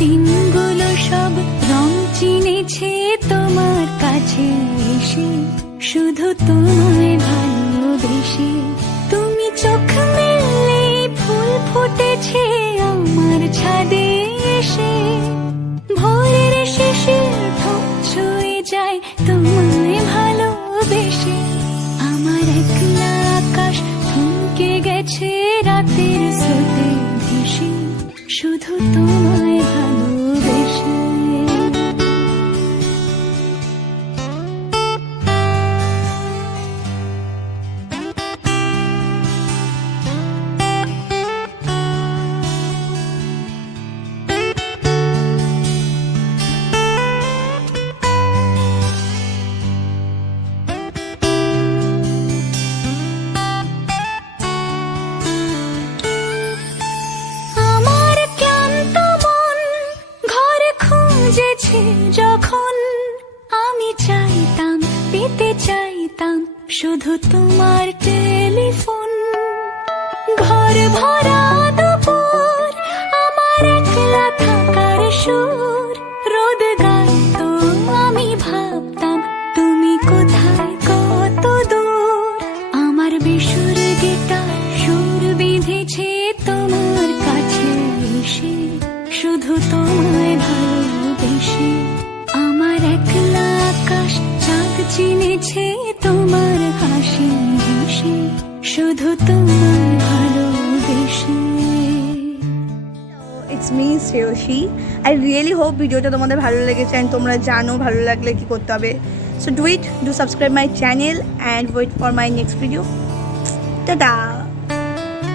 দিনগুলো সব রং চিনেছে তোমার কাছে এসে, শুধু তোমায় ভালোবেসে। তুমি চোখ মেললে ফুল ফুটেছে আমার ছাদে এসে, ভোরের শেষের ঠোঁট ছুঁয়ে যায় তোমায় ভালোবেসে। আমার একলা আকাশ থমকে গেছে রাতের স্রোতে ভেসে, শুধু তোমায় ভালোবেসে। যখন আমি চাইতাম, পেতে চাইতাম শুধু তোমার টেলিফোন। ঘর ভরা দুপুর, আমার একলা থাকার সুর, রোদ গাইতো আমি ভাবতাম তুমি কোথায় কত দূর। আমার বেসুর গিটার সুর বিঁধেছে তোমার কাছে এসে, শুধু তোমায় ভালোবেসে। আমার একলা আকাশ চাঁদ চিনেছে তোমার হাসি হেসে, শুধু তোমায় ভালোবেসে। It's me Shreyasi. I really hope ভিডিওটা তোমাদের ভালো লেগেছে অ্যান্ড তোমরা জানো ভালো লাগলে কি করতে হবে। So do subscribe my channel and wait for my next video. Tata.